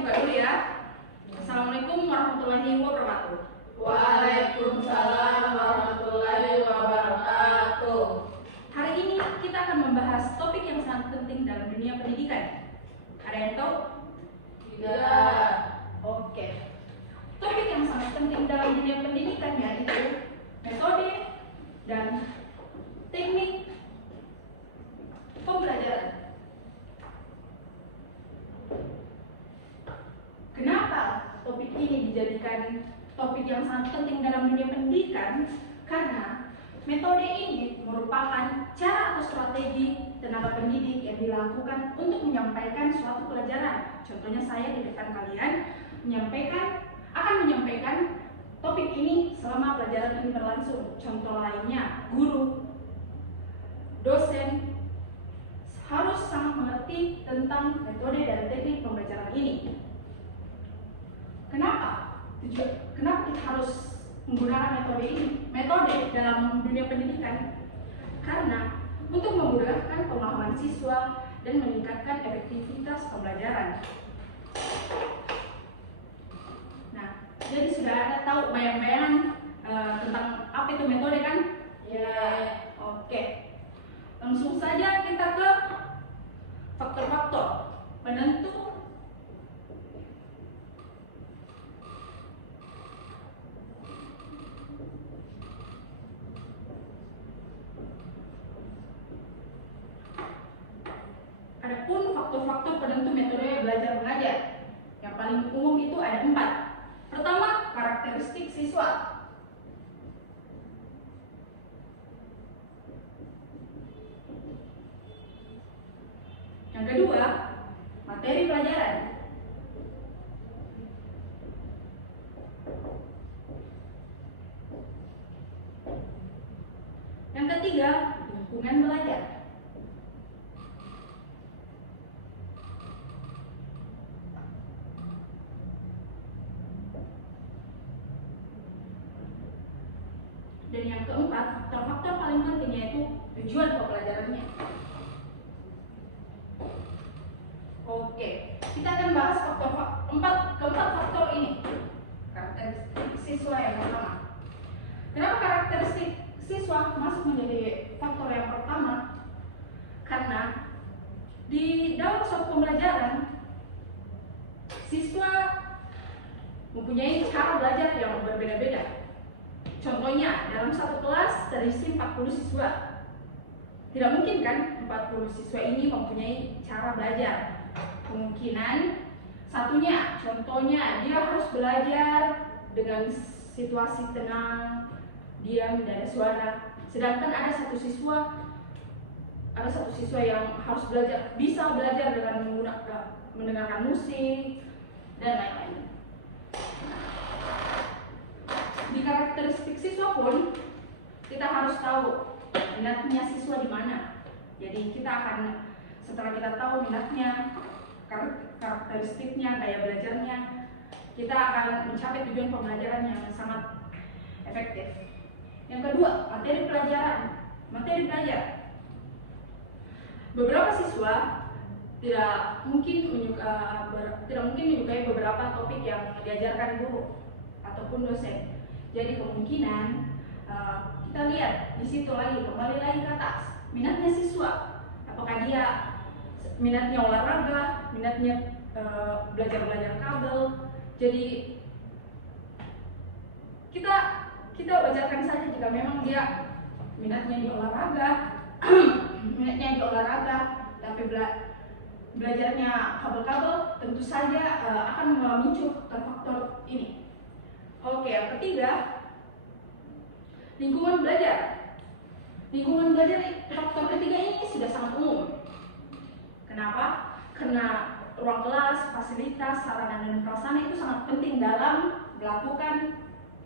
buka dulu ya. Assalamualaikum warahmatullahi wabarakatuh. Waalaikumsalam warahmatullahi wabarakatuh. Hari ini kita akan membahas topik yang sangat penting dalam dunia pendidikan. Ada yang tahu? Tidak. Oke. Topik yang sangat penting dalam dunia pendidikan yaitu metode dan teknik pembelajaran. Kenapa topik ini dijadikan topik yang sangat penting dalam dunia pendidikan? Karena metode ini merupakan cara atau strategi tenaga pendidik yang dilakukan untuk menyampaikan suatu pelajaran. Contohnya saya di depan kalian akan menyampaikan topik ini selama pelajaran ini berlangsung. Contoh lainnya, guru, dosen harus sangat mengerti tentang metode dan teknik pembelajaran ini. Kenapa kita harus menggunakan metode ini? Metode dalam dunia pendidikan karena untuk memudahkan pemahaman siswa dan meningkatkan efektivitas pembelajaran. Nah, jadi sudah ada tahu bayang-bayangan tentang apa itu metode kan? Ya. Oke. Langsung saja kita ke faktor-faktor penentu Adapun faktor-faktor penentu metode belajar mengajar. Yang paling umum itu ada 4. Pertama, karakteristik siswa. Yang kedua, materi pelajaran. Yang ketiga, lingkungan belajar. Dan yang keempat, faktor-faktor paling penting yaitu tujuan pembelajarannya. Oke, kita akan bahas keempat faktor ini. Karakteristik siswa yang pertama. Kenapa karakteristik siswa masuk menjadi faktor yang pertama? Karena di dalam suatu pembelajaran, siswa mempunyai cara belajar yang berbeda-beda. Contohnya, dalam satu kelas terisi 40 siswa. Tidak mungkin kan 40 siswa ini mempunyai cara belajar. Kemungkinan satunya, contohnya dia harus belajar dengan situasi tenang, diam, tidak ada suara. Sedangkan ada satu siswa yang harus bisa belajar dengan mendengarkan musik dan lain-lain. Di karakteristik siswa pun kita harus tahu minatnya siswa di mana. Jadi setelah kita tahu minatnya, karakteristiknya, gaya belajarnya, kita akan mencapai tujuan pembelajaran yang sangat efektif. Yang kedua, materi pelajaran. Materi belajar. Beberapa siswa tidak mungkin menyukai beberapa topik yang diajarkan guru ataupun dosen. Jadi kemungkinan kita lihat di situ kembali lagi ke atas, minatnya siswa. Apakah dia minatnya olahraga, minatnya belajar kabel. Jadi kita wajarkan saja jika memang dia minatnya di olahraga, tapi belajarnya kabel-kabel, tentu saja akan memicu faktor ini. Oke, yang ketiga, lingkungan belajar. Lingkungan belajar faktor ketiga ini sudah sangat umum. Kenapa? Karena ruang kelas, fasilitas, sarana dan prasarana itu sangat penting dalam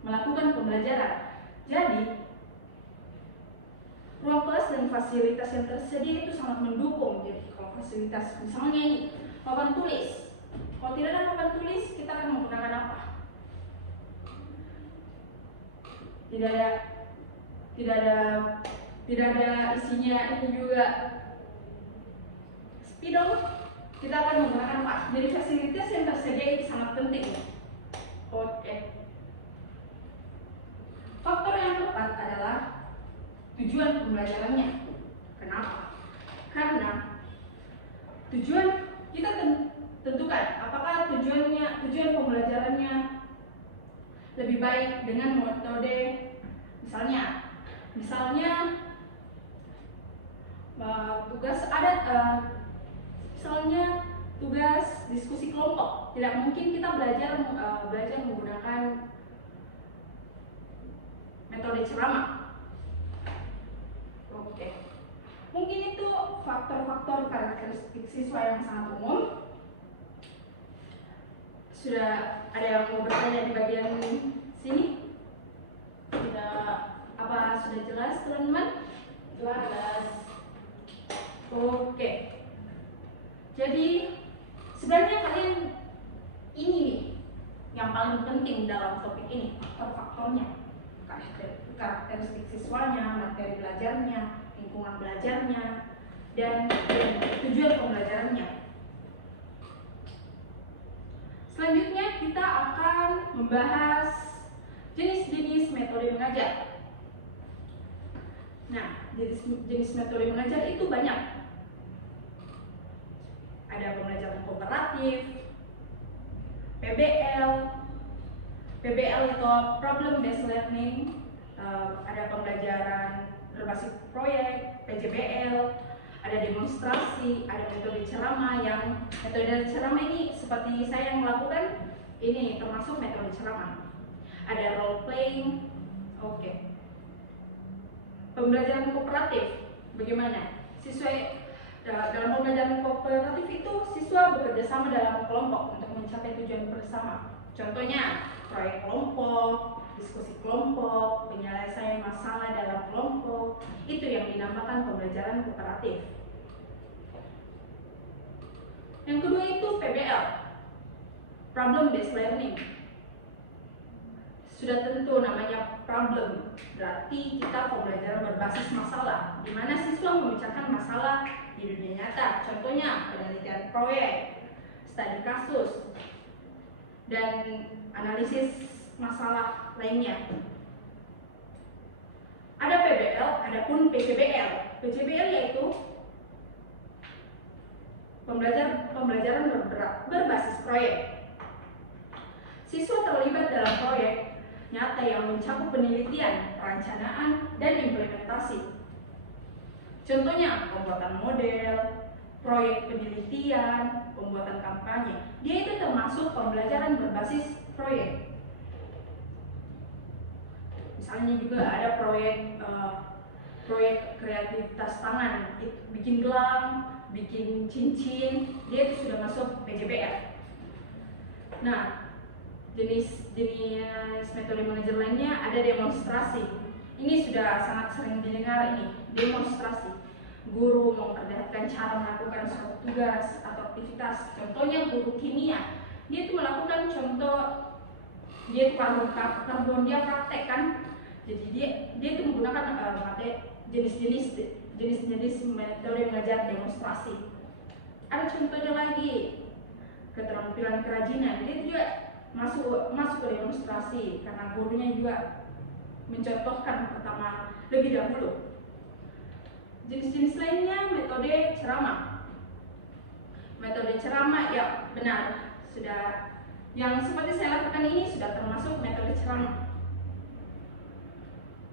melakukan pembelajaran. Jadi, ruang kelas dan fasilitas yang tersedia itu sangat mendukung. Jadi, kalau fasilitas misalnya ini papan tulis. Kalau tidak ada papan tulis, kita akan menggunakan apa? Tidak ada isinya. Ini juga spidol kita akan menggunakan apa? Jadi fasilitas yang tersedia itu sangat penting. Oke. Faktor yang keempat adalah tujuan pembelajarannya. Kenapa? Karena tujuan kita tentukan apakah tujuan pembelajarannya lebih baik dengan metode misalnya tugas adat, misalnya tugas diskusi kelompok. Tidak mungkin kita belajar menggunakan metode ceramah. Oke. Mungkin itu faktor-faktor karakteristik siswa yang sangat umum. Sudah ada yang mau bertanya di bagian sini? Sudah jelas teman-teman? Jelas. Oke. Jadi sebenarnya kalian ini nih yang paling penting dalam topik ini, faktor-faktornya, karakteristik siswanya, materi belajarnya, lingkungan belajarnya, dan tujuan pembelajarannya. Selanjutnya kita akan membahas jenis-jenis metode mengajar. Nah, jenis metode mengajar itu banyak. Ada pembelajaran kooperatif, PBL itu problem based learning, ada pembelajaran berbasis proyek, PJBL, ada demonstrasi, ada metode ceramah. Yang metode ceramah ini seperti saya yang melakukan ini termasuk metode ceramah. Ada role playing. Oke. Pembelajaran kooperatif bagaimana? Dalam pembelajaran kooperatif itu siswa bekerja sama dalam kelompok untuk mencapai tujuan bersama. Contohnya proyek kelompok, diskusi kelompok, penyelesaian masalah dalam kelompok. Itu yang dinamakan pembelajaran kooperatif. Yang kedua itu PBL, problem based learning. Sudah tentu namanya problem, berarti kita pembelajaran berbasis masalah, di mana siswa memecahkan masalah di dunia nyata. Contohnya penelitian proyek, studi kasus, dan analisis masalah lainnya. Ada PBL, adapun PJBL. PJBL yaitu pembelajaran berbasis proyek. Siswa terlibat dalam proyek nyata yang mencakup penelitian, perencanaan, dan implementasi. Contohnya pembuatan model, proyek penelitian, pembuatan kampanye. Dia itu termasuk pembelajaran berbasis proyek. Misalnya juga ada proyek kreativitas tangan, bikin gelang, bikin cincin, dia itu sudah masuk PJBL. Nah, jenis metode mengajar lainnya ada demonstrasi. Ini sudah sangat sering didengar ini, demonstrasi. Guru memperlihatkan cara melakukan suatu tugas atau aktivitas. Contohnya guru kimia, dia itu melakukan dia karbon dia praktekkan. Jadi dia itu menggunakan jenis-jenis metode mengajar demonstrasi. Ada contohnya lagi keterampilan kerajinan, dia juga masuk ke demonstrasi karena gurunya juga mencontohkan pertama lebih dahulu. Jenis-jenis lainnya metode ceramah. Metode ceramah ya benar, sudah yang seperti saya lakukan ini sudah termasuk metode ceramah.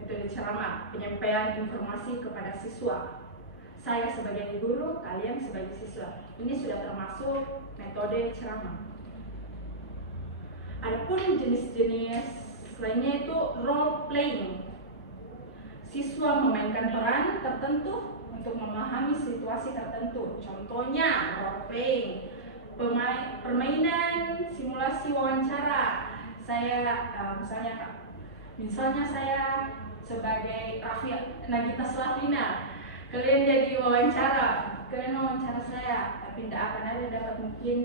Metode ceramah, penyampaian informasi kepada siswa. Saya sebagai guru, kalian sebagai siswa. Ini sudah termasuk metode ceramah. Adapun jenis-jenis lainnya itu role playing. Siswa memainkan peran tertentu untuk memahami situasi tertentu. Contohnya role playing, permainan simulasi wawancara. Misalnya saya sebagai Nagita Slavina, kalian jadi kalian wawancara saya, tapi tidak akan ada dapat mungkin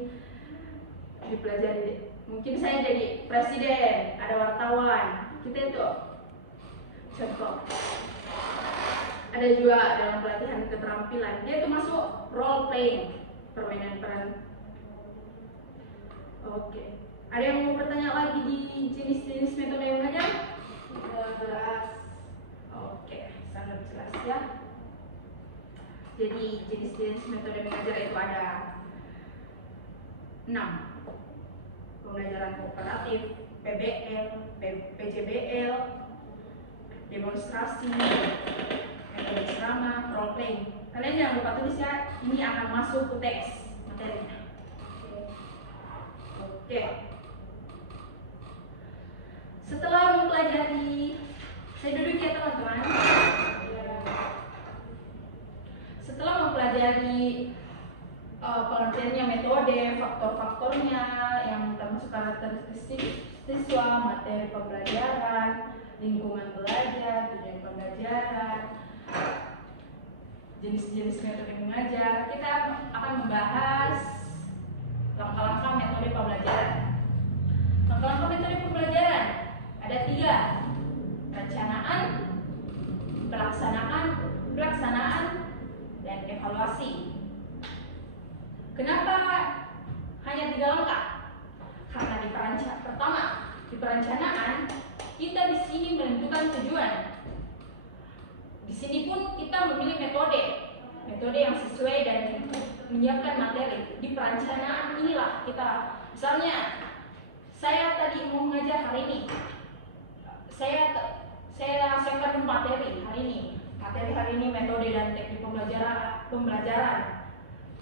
dipelajari. Mungkin saya jadi presiden, ada wartawan, kita itu contoh. Ada juga dalam pelatihan keterampilan, dia itu masuk role playing. permainan peran. Oke. Ada yang mau bertanya lagi di jenis-jenis metode mengajar? Jelas. Oke, sangat jelas ya. Jadi jenis-jenis metode mengajar itu ada 6. Pembelajaran kooperatif, PBL, PJBL, demonstrasi, metode ceramah, role playing. Kalian jangan lupa tulis ya, ini akan masuk UTS materinya. Oke. Setelah mempelajari, saya duduk ya teman-teman. Setelah mempelajari pengertiannya metode, faktor-faktornya yang termasuk karakteristik siswa, materi pembelajaran, lingkungan belajar, tujuan pembelajaran, jenis-jenis metode mengajar, kita akan membahas langkah-langkah metode pembelajaran. Langkah-langkah metode pembelajaran ada 3: perencanaan, pelaksanaan, dan evaluasi. Kenapa hanya 3 langkah? Karena di perencanaan kita di sini menentukan tujuan. Di sini pun kita memilih metode yang sesuai dan menyiapkan materi. Di perencanaan inilah kita, misalnya saya tadi mau mengajar hari ini, saya siapkan materi hari ini. Materi hari ini metode dan teknik pembelajaran.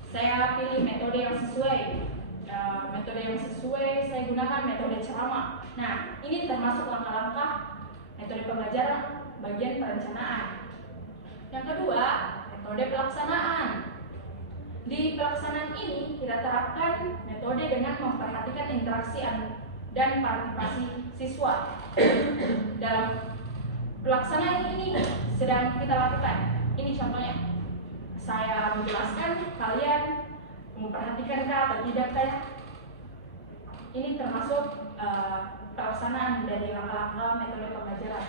Saya pilih metode yang sesuai. Saya gunakan metode ceramah. Nah, ini termasuk langkah-langkah metode pembelajaran bagian perencanaan. Yang kedua, metode pelaksanaan. Di pelaksanaan ini kita terapkan metode dengan memperhatikan interaksi dan partisipasi siswa. Dalam pelaksanaan ini sedang kita lakukan. Ini contohnya. Saya menjelaskan, kalian memperhatikan kah atau tidak kah? Ini termasuk pelaksanaan dari langkah-langkah metode pembelajaran.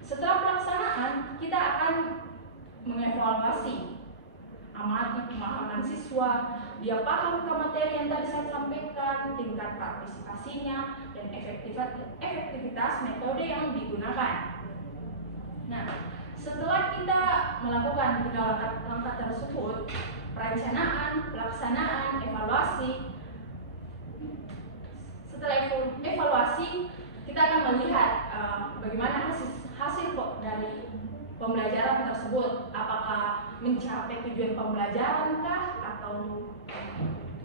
Setelah pelaksanaan, kita akan mengevaluasi, amati pemahaman siswa, dia paham ke materi yang tadi saya sampaikan, tingkat partisipasinya, dan efektivitas metode yang digunakan. Nah, setelah kita melakukan 3 langkah tersebut, perencanaan, pelaksanaan, evaluasi. Setelah evaluasi, kita akan melihat bagaimana hasil dari pembelajaran tersebut, apakah mencapai tujuan pembelajaran kah atau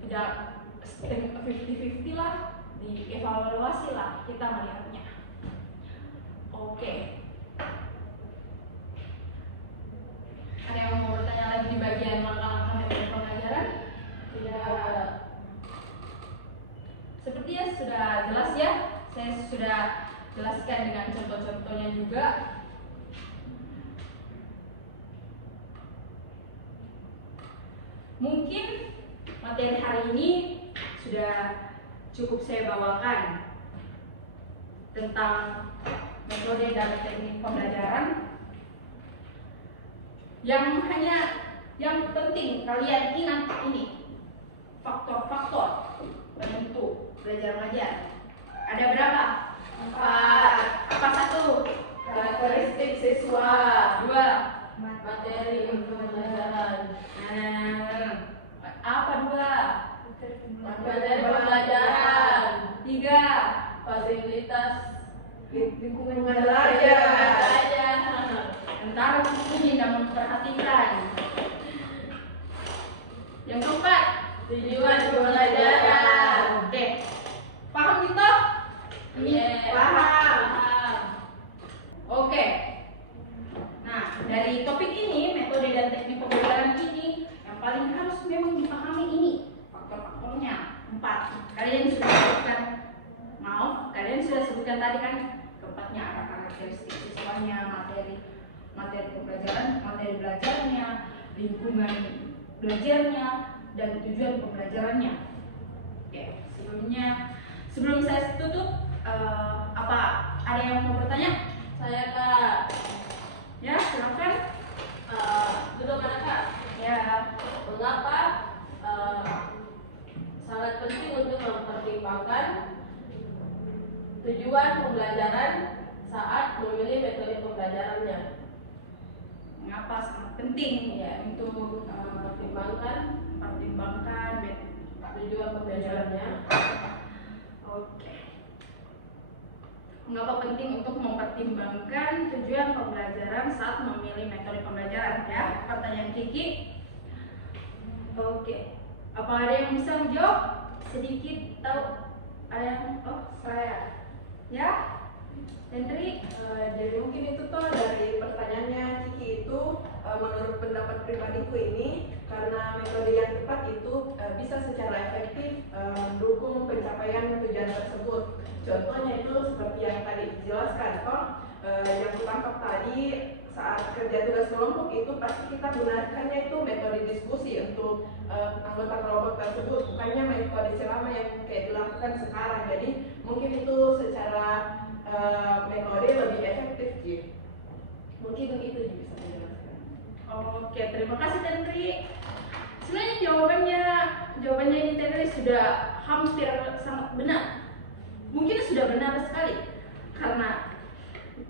tidak, 50-50 lah, dievaluasi lah kita melihatnya. Oke. Ada yang mau bertanya lagi di bagian langkah-langkah metode pembelajaran? Tidak. Sepertinya sudah jelas ya. Saya sudah jelaskan dengan contoh-contohnya juga. Mungkin materi hari ini sudah cukup saya bawakan tentang metode dan teknik pembelajaran. Yang penting kalian ingat ini, faktor-faktor penentu belajar mengajar. Ada berapa? 4. Apa 1? Karakteristik siswa. 2. Materi pembelajaran. Apa 2? Materi pembelajaran. 3. Fasilitas Lingkungan belajar. Antara bukunya dan memperhatikan. Yang keempat, Tujuan pembelajaran. Oke. Paham kita? Iya. Paham. Oke. Nah, dari topik ini, metode dan teknik pembelajaran ini, yang paling harus memang dipahami ini faktor-faktornya 4. Kalian sudah sebutkan tadi kan, keempatnya ada karakteristik siswanya, materi pembelajaran, materi belajarnya, lingkungan belajarnya, dan tujuan pembelajarannya. Oke, sebelum saya tutup, apa ada yang mau bertanya? Saya Kak. Ya, silakan. Duduk mana Kak? Ya, Mengapa pembelajarannya. Mengapa sangat penting Ya, untuk mempertimbangkan tujuan pembelajarannya. Oke. Mengapa penting untuk mempertimbangkan tujuan pembelajaran saat memilih metode pembelajaran, ya? Pertanyaan Kiki. Oke. Apa ada yang bisa menjawab? Sedikit tahu? Ada yang? Oh, saya. Ya? Hendri? Jadi mungkin itu toh dari pertanyaannya Kiki itu menurut pendapat pribadiku ini karena metode yang tepat itu bisa secara efektif mendukung pencapaian tujuan tersebut. Contohnya itu seperti yang tadi dijelaskan toh yang kutangkap tadi saat kerja tugas kelompok itu pasti kita gunakannya itu metode diskusi untuk anggota kelompok tersebut, bukannya metode ceramah yang kayak dilakukan sekarang. Jadi mungkin itu secara metode lebih efektif gitu. Mungkin itu bisa menjelaskan. Oke, terima kasih Tendri. Sebenarnya jawabannya ini Tendri sudah hampir sangat benar. Mungkin sudah benar sekali karena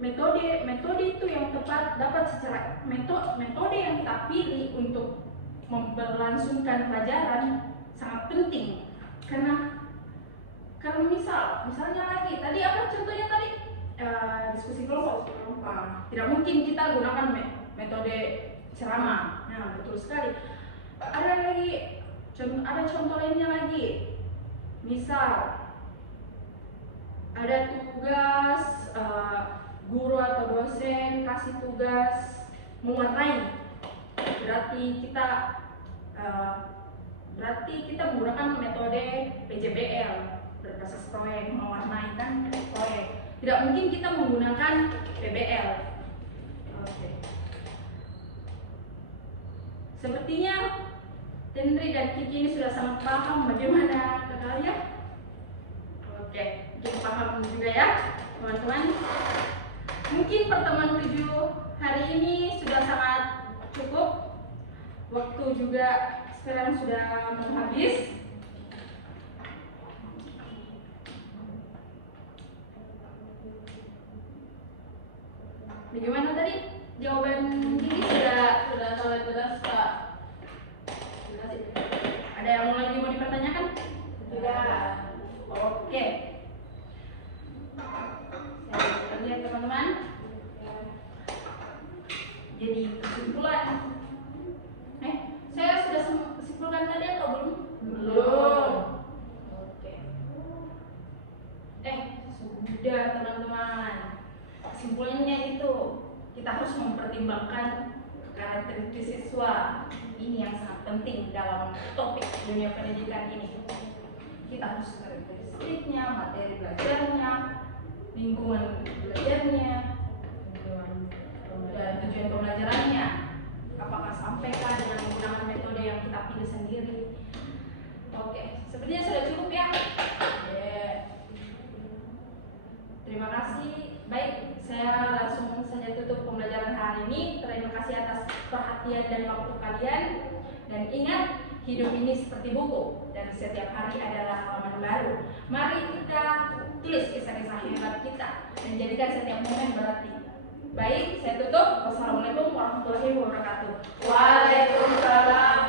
metode itu yang tepat dapat secara metode yang kita pilih untuk memberlangsungkan pelajaran sangat penting karena misalnya lagi tadi apa contohnya tadi diskusi kelompok. Tidak mungkin kita gunakan metode ceramah. Nah, betul sekali. Ada contoh lainnya lagi. Misal ada tugas guru atau dosen kasih tugas mewarnai. Berarti kita menggunakan metode PJBL, berbasis proyek, mewarnai kan proyek. Tidak mungkin kita menggunakan PBL. Oke. Sepertinya Tendri dan Kiki ini sudah sangat paham bagaimana ke kalian. Oke, mungkin paham juga ya teman-teman. Mungkin pertemuan 7 hari ini sudah sangat cukup. Waktu juga sekarang sudah mau habis. Bagaimana tadi jawaban Kiki sudah Sudah jelas Kak. ada yang lagi mau dipertanyakan? Tidak. Oke. Saya lihat teman-teman. Jadi kesimpulan. Saya sudah simpulkan tadi atau belum? Belum. Oke. Sudah teman-teman. Kesimpulannya itu kita harus mempertimbangkan karakteristik siswa. Ini yang sangat penting dalam topik dunia pendidikan ini. Kita harus karakteristiknya, materi belajarnya, lingkungan belajarnya, dan tujuan pembelajarannya. Apakah sampaikah dengan menggunakan metode yang kita pilih sendiri? Oke, sepertinya sudah cukup ya. Terima kasih. Baik, saya langsung saja tutup pembelajaran hari ini. Terima kasih atas perhatian dan waktu kalian. Dan ingat, hidup ini seperti buku dan setiap hari adalah halaman baru. Mari kita tulis kisah-kisah hebat kita dan jadikan setiap momen berarti. Baik, saya tutup. Wassalamualaikum warahmatullahi wabarakatuh. Waalaikumsalam